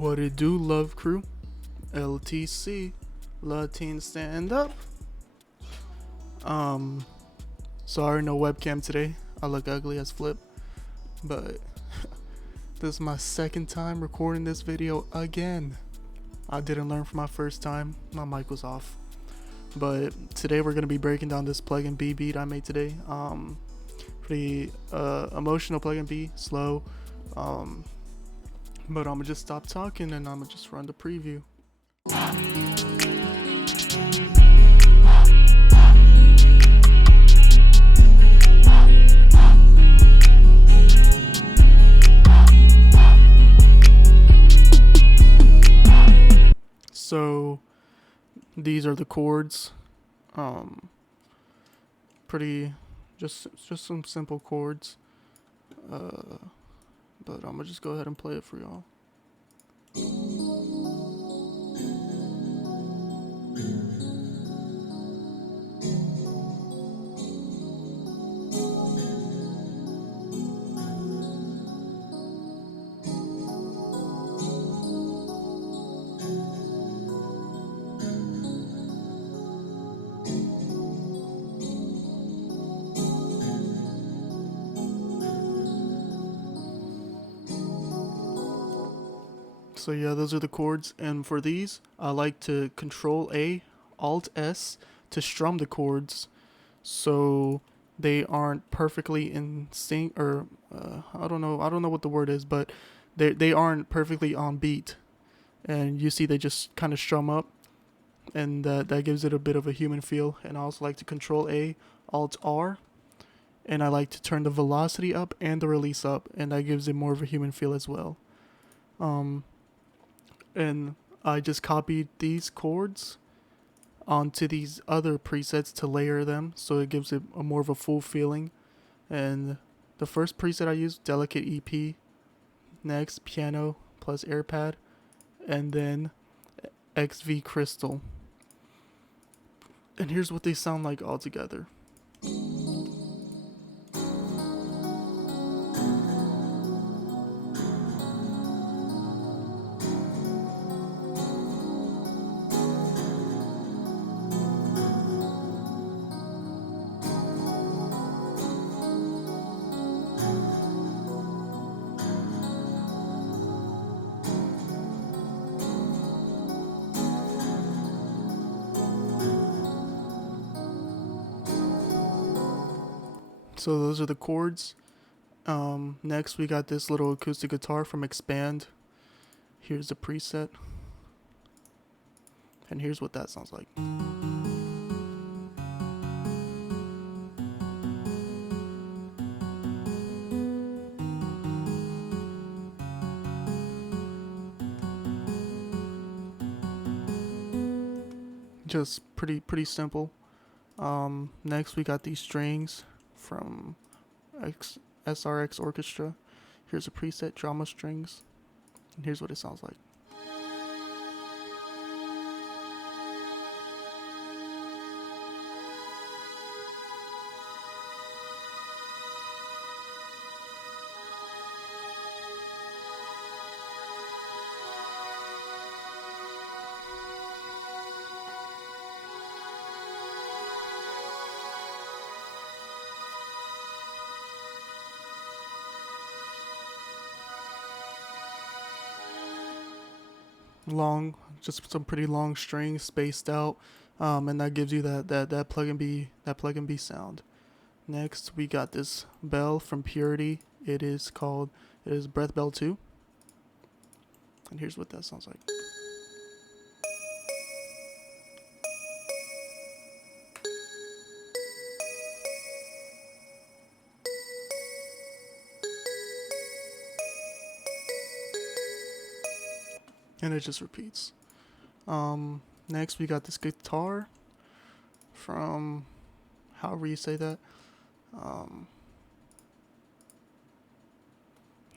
What it do, love crew? LTC, Latin stand up. Sorry, no webcam today. I look ugly as flip, but this is my second time recording this video again. I didn't learn from my first time. My mic was off. But today we're gonna be breaking down this PLUGGNB beat I made today. Pretty emotional PLUGGNB, slow. But I'm gonna just stop talking and I'm gonna just run the preview. So these are the chords. Pretty just some simple chords. But I'm gonna just go ahead and play it for y'all. So yeah, those are the chords, and for these, I like to Control A, Alt S to strum the chords, so they aren't perfectly in sync, or I don't know what the word is, but they aren't perfectly on beat, and you see they just kind of strum up, and that gives it a bit of a human feel. And I also like to Control A, Alt R, and I like to turn the velocity up and the release up, and that gives it more of a human feel as well. And I just copied these chords onto these other presets to layer them, so it gives it a more of a full feeling. And the first preset I used, Delicate EP, next Piano plus AirPad, and then XV Crystal. And here's what they sound like all together. So those are the chords. Next we got this little acoustic guitar from Expand. Here's the preset. And here's what that sounds like. Just pretty simple. Next we got these strings from SRX Orchestra. Here's a preset, Drama Strings, and here's what it sounds like. Long, just some pretty long strings spaced out, and that gives you that PLUGGNB sound. Next we got this bell from Purity. It is Breath Bell 2, and here's what that sounds like. And it just repeats. Next we got this guitar from, however you say that.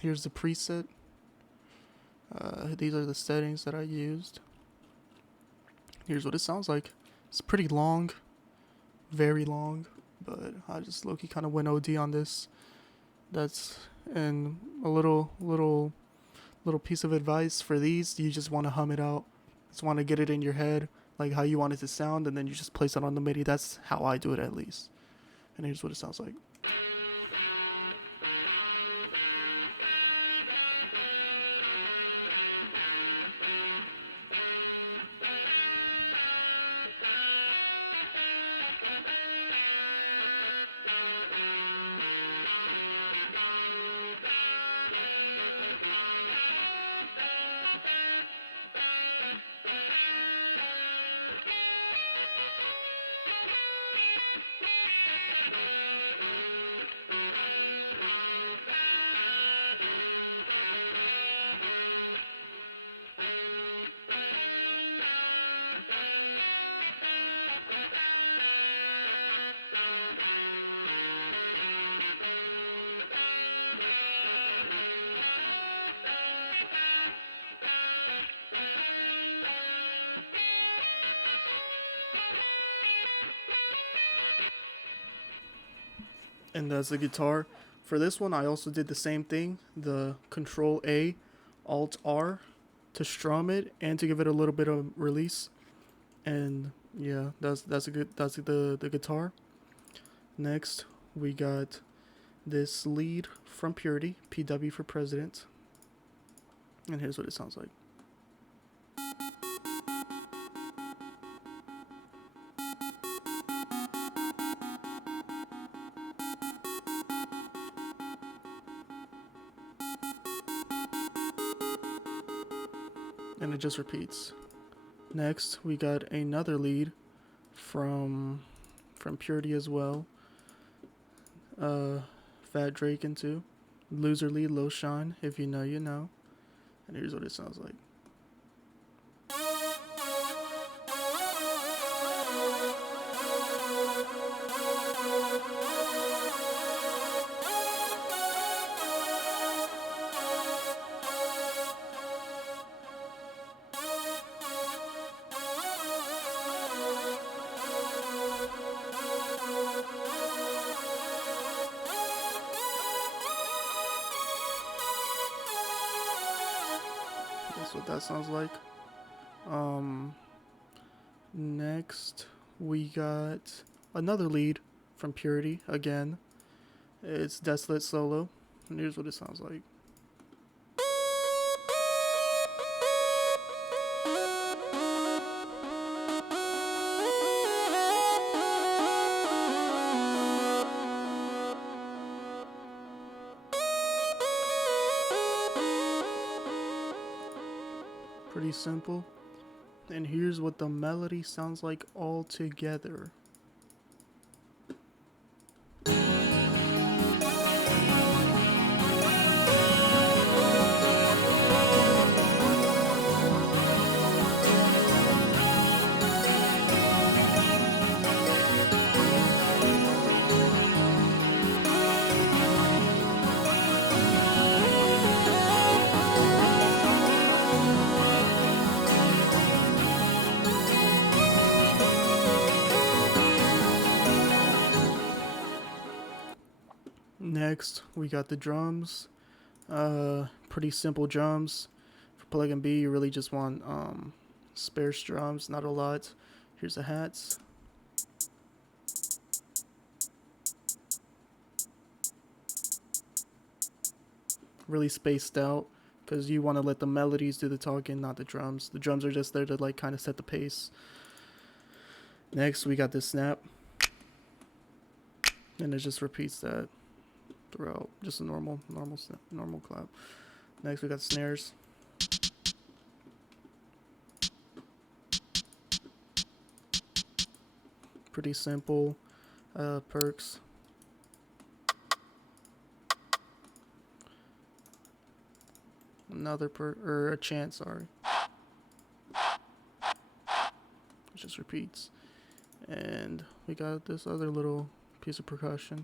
Here's the preset. These are the settings that I used. Here's what it sounds like. It's pretty long, very long, but I just low-key kind of went OD on this. That's and a little little piece of advice for these: you just want to hum it out. Just want to get it in your head, like how you want it to sound, and then you just place it on the MIDI. That's how I do it, at least. And here's what it sounds like. And that's the guitar. For this one, I also did the same thing, the Control A, Alt R to strum it and to give it a little bit of release. And yeah, that's the guitar. Next, we got this lead from Purity, PW for President. And here's what it sounds like. And it just repeats. Next, we got another lead from Purity as well. Fat Drake into loser lead, LIL SHINE. If you know, you know. And here's what it sounds like. That's what that sounds like. Next we got another lead from Purity again. It's Desolate Solo, and here's what it sounds like. Pretty simple. And here's what the melody sounds like all together. Next, we got the drums. Pretty simple drums. For PLUGGNB, you really just want sparse drums, not a lot. Here's the hats. Really spaced out, because you want to let the melodies do the talking, not the drums. The drums are just there to like kind of set the pace. Next, we got this snap. And it just repeats that throughout, just a normal clap. Next we got snares. Pretty simple. Perks. Another or a chant, sorry. It just repeats. And we got this other little piece of percussion.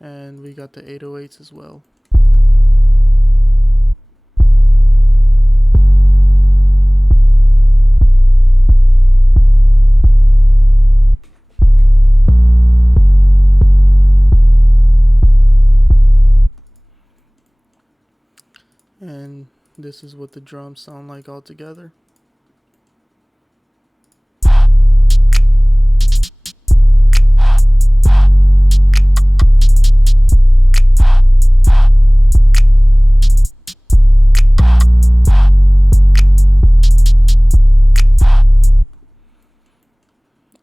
And we got the 808s as well. this is what the drums sound like all together.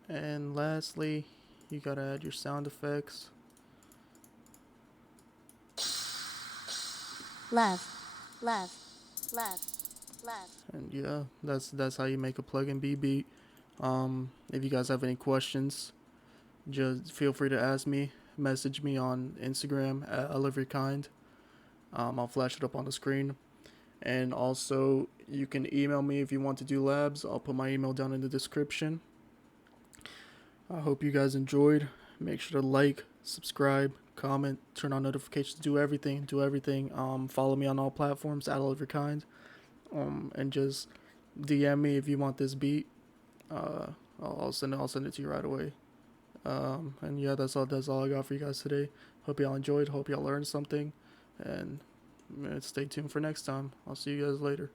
And lastly, you gotta add your sound effects. Love, love, love, love. And yeah, that's how you make a pluggnb beat. If you guys have any questions, just feel free to ask me. Message me on Instagram at @loveyourkind. I'll flash it up on the screen. And also, you can email me if you want to do labs. I'll put my email down in the description. I hope you guys enjoyed. Make sure to like, subscribe, comment, turn on notifications, do everything. Follow me on all platforms at @loveyourkind. And just DM me if you want this beat. I'll send it to you right away. And yeah, that's all I got for you guys today. Hope y'all enjoyed. Hope y'all learned something. And stay tuned for next time. I'll see you guys later.